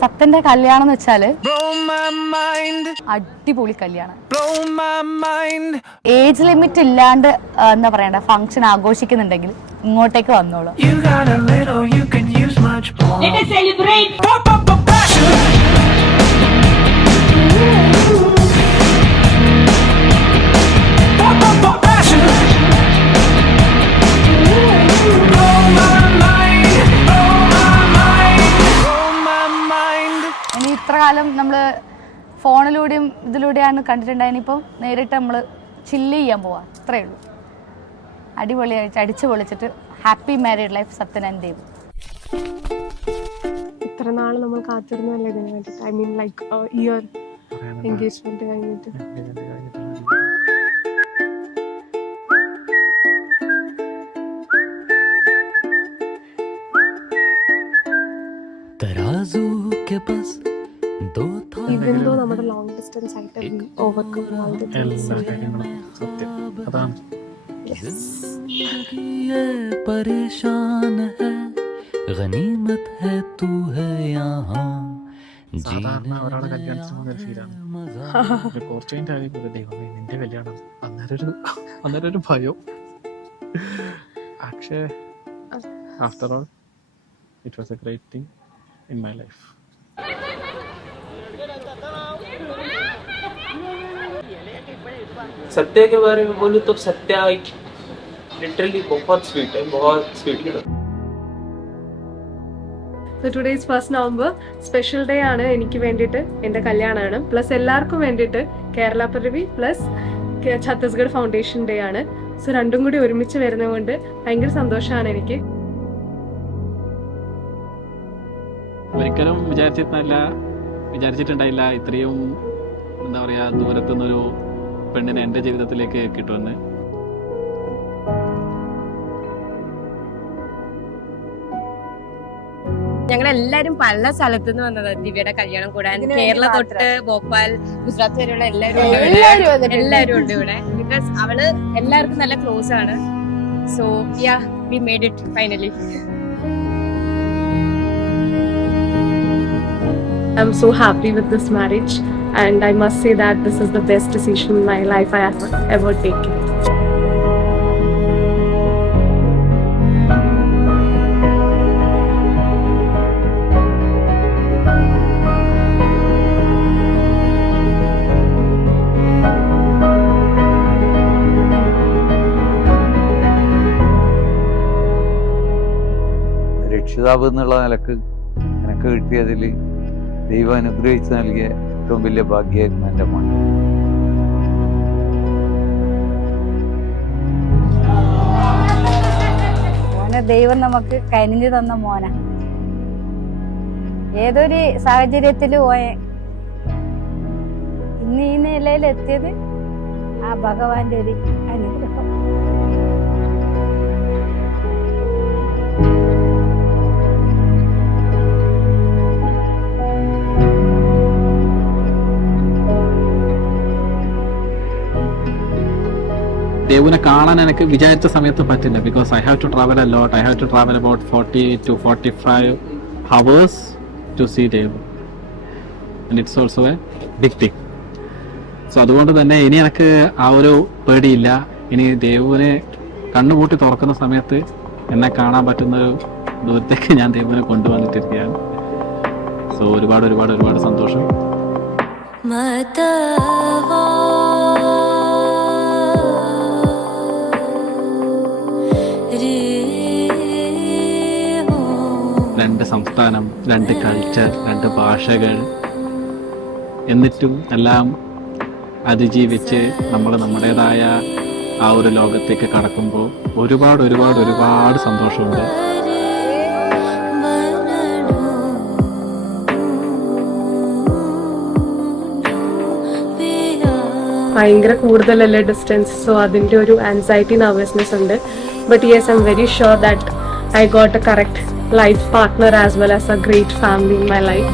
സത്യന്റെ കല്യാണം എന്ന് വെച്ചാല് അടിപൊളി കല്യാണം. ഏജ് ലിമിറ്റ് ഇല്ലാണ്ട് എന്താ പറയണ്ട ഫംഗ്ഷൻ ആഘോഷിക്കുന്നുണ്ടെങ്കിൽ ഇങ്ങോട്ടേക്ക് വന്നോളൂ. ഇത്ര കാലം നമ്മൾ ഫോണിലൂടെയും ഇതിലൂടെയാണ് കണ്ടിട്ടുണ്ടായിരുന്നു. ഇപ്പോൾ നേരിട്ട് നമ്മൾ ചില്ല് ചെയ്യാൻ പോവാം. അത്രയേ ഉള്ളൂ. അടിപൊളിയായിട്ട് അടിച്ചു പൊളിച്ചിട്ട് happy married life Sathyan and Dev. ഇത്ര നാൾ നമ്മൾ കാത്തിരുന്നല്ലേ ഇതിന് വേണ്ടിയിട്ട്. I mean like year engagement കഴിഞ്ഞിട്ട്. Even though നമ്മുടെ ലോങ് ഡിസ്റ്റൻസ് ആയിട്ട് ഓവർകം all the things. അതാണ് परेशान है गनीमत है तू है यहाँ സാധാരണ ഒരാളെ കല്യാണത്തിന് ഫീലാണ്. കുറച്ച് കഴിഞ്ഞ ദൈവമേ നിന്റെ കല്യാണം അന്നേരം ഒരു ഭയം. പക്ഷേ after all it was A great thing in my life. Satya के बारे में बोलूं तो सत्या लिटरली बहुत स्वीट है, बहुत स्वीट है. So today is 1st November. Special day ആണ് എനിക്ക് വേണ്ടിയിട്ട്. എൻ്റെ കല്യാണമാണ്. പ്ലസ് എല്ലാവർക്കും വേണ്ടിയിട്ട് കേരള പിറവി പ്ലസ് ഛത്തീസ്ഗഡ് ഫൗണ്ടേഷൻ ഡേ ആണ്. സോ രണ്ടും കൂടി ഒരുമിച്ച് വരുന്നതുകൊണ്ട് ഭയങ്കര സന്തോഷമാണ് എനിക്ക്. ഒരിക്കലും വിചാരിച്ചിട്ടുണ്ടായില്ല ഇത്രയും എന്താ പറയാ ദൂരത്തുനിന്നൊരു പെണ്ണിനെ എൻ്റെ ജീവിതത്തിലേക്ക് കിട്ടുമെന്ന്. ഞങ്ങളെല്ലാരും പല സ്ഥലത്തു നിന്ന് വന്നത് ദിവ്യയുടെ കല്യാണം കൂടാൻ. കേരള തൊട്ട് ഭോപ്പാൽ ഗുജറാത്ത് വരെയുള്ള എല്ലാവരും ഉണ്ട് ഇവിടെ. ബിക്കോസ് അവള് എല്ലാവർക്കും നല്ല ക്ലോസ് ആണ്. So yeah we made it finally. I'm so happy with this marriage and I must say that this is the best decision in my life I have ever taken. രക്ഷിതാവ് എന്നുള്ള നിലക്ക് എനിക്ക് കിട്ടിയതിൽ ദൈവം അനുഗ്രഹിച്ച് നൽകിയ ഏറ്റവും വലിയ ഭാഗ്യമായിരുന്നു എൻ്റെ മോൻ. മോനെ ദൈവം നമുക്ക് കനിഞ്ഞു തന്ന മോന. ഏതൊരു സാഹചര്യത്തിലും പോയെ ഇന്ന് ഈ നിലയിലെത്തിയത് ആ ഭഗവാന്റെ ഒരു അനുഗ്രഹം. ദേവുനെ കാണാൻ എനിക്ക് വിചാരിച്ച സമയത്ത് പറ്റില്ല. Because I have to travel a lot. I have to travel about 40 to 45 hours to see Dev. And it's also a big thing. So അതുകൊണ്ട് തന്നെ ഇനി എനിക്ക് ആ ഒരു പേടിയില്ല. ഇനി ദേവുവിനെ കണ്ണുപൂട്ടി തുറക്കുന്ന സമയത്ത് എന്നെ കാണാൻ പറ്റുന്ന ഒരു ദൂരത്തേക്ക് ഞാൻ ദേവുവിനെ കൊണ്ടുവന്നിട്ടിരിക്കുകയാണ്. സോ ഒരുപാട് ഒരുപാട് ഒരുപാട് സന്തോഷം. രണ്ട് സംസ്ഥാനം, രണ്ട് കൾച്ചർ, രണ്ട് ഭാഷകൾ, എന്നിട്ടും എല്ലാം അതിജീവിച്ച് നമ്മൾ നമ്മുടേതായ ആ ഒരു ലോകത്തേക്ക് കടക്കുമ്പോൾ ഒരുപാട് ഒരുപാട് ഒരുപാട് സന്തോഷമുണ്ട്. ഭയങ്കര കൂടുതലല്ലേ ഡിസ്റ്റൻസ്. സോ അതിൻ്റെ ഒരു ആൻസൈറ്റി നെർവസ്നെസ് ഉണ്ട്. But yes I am very sure that I got A correct life partner as well as a great family in my life.